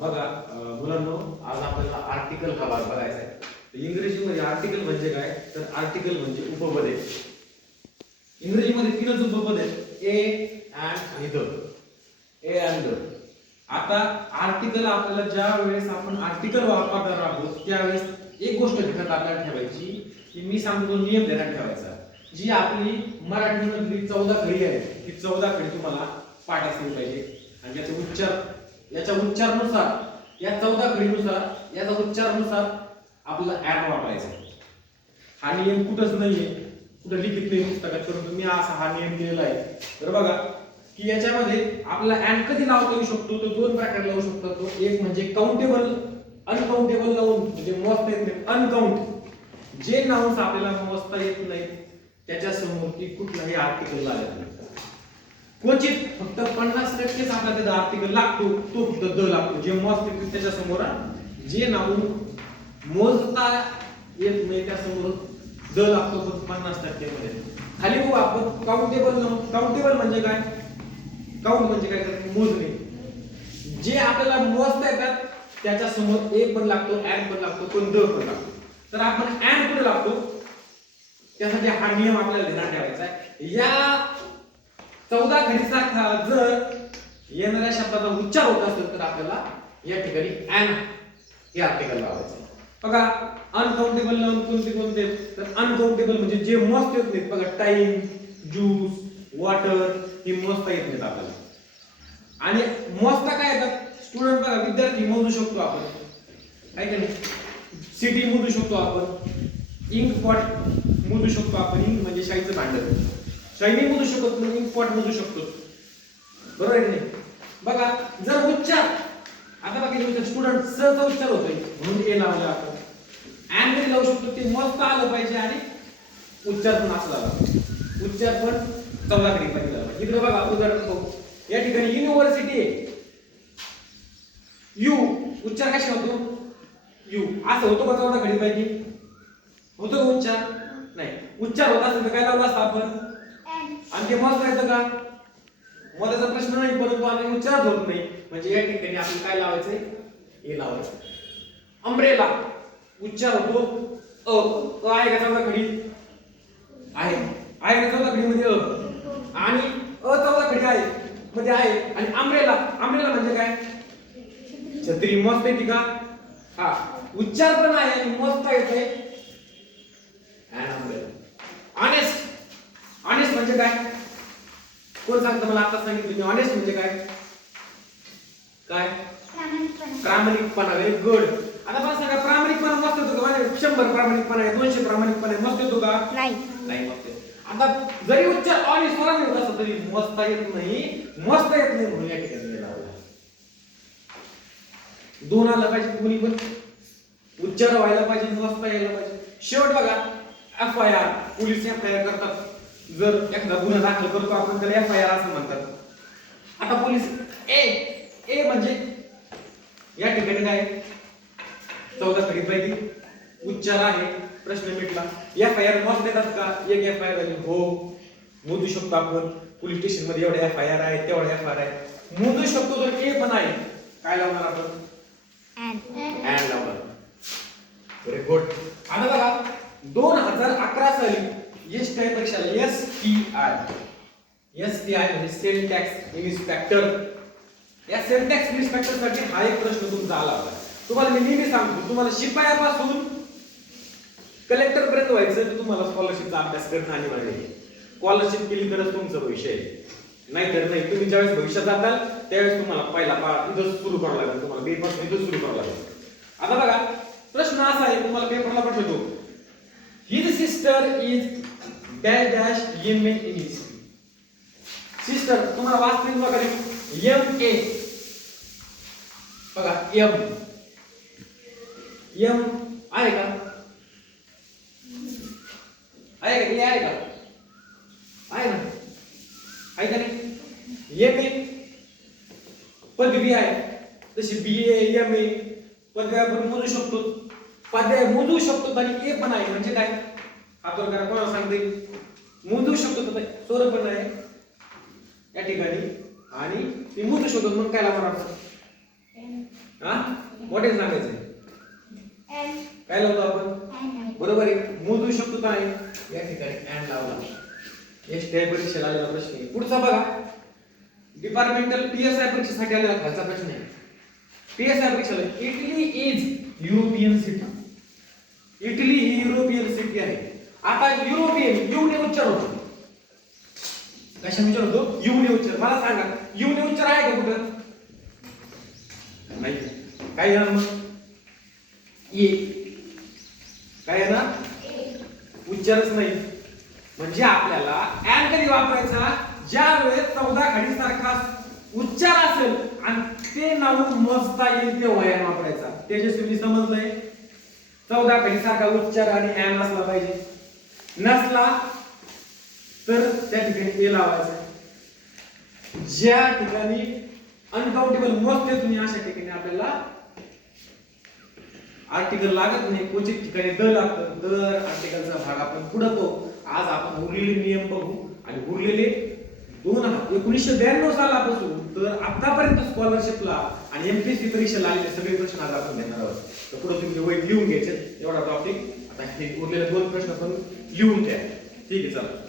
बघा मुलांनो आज आपल्याला आर्टिकल हा भाग बघायचा आहे. इंग्रजीमध्ये आर्टिकल म्हणजे काय? तर आर्टिकल म्हणजे उपपद. आहे इंग्रजीमध्ये तीनच उपपद आहेत. ए अँड आणि द ए अँड द आता आर्टिकल आपल्याला ज्या वेळेस आपण आर्टिकल वापरणार आहोत त्यावेळेस एक गोष्ट ध्यानात आपल्याला ठेवायची की मी सांगतो नियम ध्यानात ठेवायचा. जी आपली मराठीमधली चौदा खडी आहे ती चौदा खडी तुम्हाला पाठ असली पाहिजे. आणि त्याचे उच्चार याच्या उच्चारानुसार या चौदा घडीनुसार याचा उच्चारानुसार आपल्याला ऍड वापरायचा आहे. हा नियम कुठंच नाहीये. कुठं लिखित नाही पुस्तकात परंतु मी असा हा नियम दिलेला आहे. तर बघा की याच्यामध्ये आपला अँड कधी लावता येऊ शकतो? तो दोन प्रकारे लावू शकतो. तो एक म्हणजे काउंटेबल अनकाउंटेबल लावून म्हणजे मोजता येत नाही अनकाउंट जे नाउन्स आपल्याला मोजता येत नाही त्याच्यासमोर ती कुठलाही आर्टिकल लागत नाही. क्वचित फक्त पन्नास टक्केच आपल्याला त्याचा आर्टिकल लागतो तो फक्त द लागतो. जे मोजते त्याच्यासमोर जे नाऊन मोजता येत नाही त्या समोर द लागतो फक्त पन्नास टक्केमध्ये. खाली बघू आपण काउंटेबल काउंटेबल म्हणजे काय? काउंट म्हणजे काय? तर मोजणे. जे आपल्याला मोजता येतात त्याच्यासमोर ए पण लागतो ऍन पण लागतो पण द पण लागतो. तर आपण ऍन कुठे लागतो? त्यासाठी हा नियम आपल्याला ध्यानात ठेवायचा आहे. या चौदा घडीचा जर येणाऱ्या शब्दाचा उच्चार होत असेल तर आपल्याला या ठिकाणी ऍन हे आर्टिकल लावायचं बघा अनकाउंटेबल लावून कोणते कोणते? तर अनकाउंटेबल म्हणजे जे मस्त येत नाहीत. बघा टाइम ज्यूस वॉटर हे मोजता येत नाहीत आपल्याला. आणि मोजता काय येतात? स्टुडंट बघा विद्यार्थी मोजू शकतो आपण. आहे का नाही? सिटी मोजू शकतो आपण. इंक पॉट मोजू शकतो आपण. इंक म्हणजे शाईचं शैली शाईनी मोजू शकतो पण इंक मोजू शकतो. बरोबर आहे की नाही? बघा जर उच्चार आता बघा स्टुडंट सहचा उच्चार होतोय. म्हणून ए लावलं आपण. अँड लावू शकतो ते मस्त आलं पाहिजे आणि उच्चार पण असला पाहिजे उच्चार पण चौदा पाहिजे इकडे बघा उदाहरण बघू. या ठिकाणी युनिव्हर्सिटी आहे. यू उच्चार कशा होतो? यू असं होतो का चौदा घडी पाहिजे? होतो का उच्चार? नाही. उच्चार होता असेल तर काय लावला असता आपण? आणि ते येतं का? मोजाचा प्रश्न नाही परंतु आम्ही उच्चार होत नाही. म्हणजे या ठिकाणी आपण काय लावायचंय? हे लावायचं अम्ब्रेला. उच्चार होतो अ अ आहे का चौदा खडी आहे. आहे का चौदा खडी म्हणजे अ? आणि अ चौदा खडी आहे. मध्ये आहे. आणि अम्ब्रेला. अम्ब्रेला म्हणजे काय? छत्री. मस्त येते का? हा. उच्चार पण आहे आणि येते ऑनेस्ट ऑनेस्ट म्हणजे काय कोण सांगतं मला आता सांगितलं मी. ऑनेस्ट म्हणजे काय? काय? प्रामाणिकपणा. व्हेरी गुड आता मला सांगा प्रामाणिकपणा मस्त येतो का? म्हणजे शंभर प्रामाणिकपणा आहे दोनशे प्रामाणिकपणा आहे मस्त येतो का? नाही. नाही मस्त. आता जरी उच्चार ऑनेस्ट मला नाही असं तरी मस्त येत नाही. मस्त येत नाही म्हणून या ठिकाणी दोन आलं पाहिजे कोणी पण. उच्चार व्हायला पाहिजे मस्त यायला पाहिजे. शेवट बघा F I R police F I R करतात. जर एखादा गुन्हा दाखल करतो आपण त्याला एफ आय आर असं म्हणतात. आता पोलीस ए ए म्हणजे या ठिकाणी काय? चौदा पाहिजे उच्चार आहे प्रश्न मिटला. एफ आय आर मस्त देतात का? एक एफ आय आर आली हो. मोजू शकतो आपण. पोलीस स्टेशनमध्ये एवढे एफ आय आर आहे तेवढे एफ आय आर आहे. मोजू शकतो तर ए पण आहे. काय लावणार आपण? अँड लावणार. गुड आता बघा दोन हजार अकरा साली S T I परीक्षाला S T I S T I म्हणजे सेल टॅक्स इन्स्पेक्टर या सेल टॅक्स इन्स्पेक्टरसाठी हा एक प्रश्न तुमचा आला होता. तुम्हाला मी नेहमी सांगतो तुम्हाला शिपायापासून कलेक्टर पर्यंत व्हायचं तर तुम्हाला स्कॉलरशिपचा अभ्यास करणं अनिवार्य आहे. स्कॉलरशिप केली तरच तुमचं भविष्य आहे. नाहीतर नाही तुम्ही ज्यावेळेस भविष्यात जाताल त्यावेळेस तुम्हाला पहिला पा इथं सुरू करावं लागेल तुम्हाला पेपर इथं सुरू करावं लागेल. आता बघा प्रश्न असा आहे तुम्हाला पेपरला पाठवतो. His sister is dash dash M A English sister तुम्हाला वाचतील बघा. एम ए बघा एम एम आहे का? आहे का? ए आहे का? आहे ना? आहे का नाही? एम ए पदवी आहे. तशी बी ए एम ए पदव्या आपण मोजू शकतो. पदव्या मोजू शकतो आणि ए पण आहे. म्हणजे काय? हातवर करा कोणाला सांगते? मोजू शकतो चोर पण आहे. या ठिकाणी. आणि ते मोजू शकतो मग काय लागणार आपण? हा? मोठे सांगायचंय. काय लावतो आपण? बरोबर आहे. मोजू शकतो का आहे. या ठिकाणी अँड लावला. एस टी आय परीक्षेला आलेला प्रश्न आहे. पुढचा बघा. डिपार्टमेंटल पीएसआय परीक्षेसाठी आलेला खालचा प्रश्न आहे. पीएसआय परीक्षेला Italy is European city Italy he European city आहे. आता युरोपियन यू ने उच्चार होतो. कशा उच्चार होतो? युने उच्चार. मला सांगा युने उच्चार आहे का कुठं? नाही. काय येणार मग? ये काय आहे ना उच्चारच नाही. म्हणजे आपल्याला ऍन कधी वापरायचा? ज्या वेळेस चौदा खाडी सारखा उच्चार असेल आणि ते नाव मोजता येईल तेव्हा ऍन वापरायचा. तेजस्वी समजलंय? चौदा खाडी सारखा उच्चार आणि ऍन असला पाहिजे. नसला तर त्या ठिकाणी ए लावायचं. ज्या ठिकाणी अनकाउंटेबल मोजते तुम्ही अशा ठिकाणी आपल्याला आर्टिकल लागत नाही. क्वचित ठिकाणी द लागतं. दर आर्टिकलचा भाग आपण पुढतो आज आपण उरलेले नियम बघू. आणि उरलेले दोन एकोणीसशे ब्याण्णव सालापासून तर आतापर्यंत स्कॉलरशिपला आणि एमपीएससी परीक्षेला आलेले सगळे प्रश्न आज आपण घेणार आहोत. तर पुढे तुम्ही वैध लिहून घ्यायचे. एवढा टॉपिक आता हे उरलेले दोन प्रश्न पण लिहून द्या ठीक आहे चला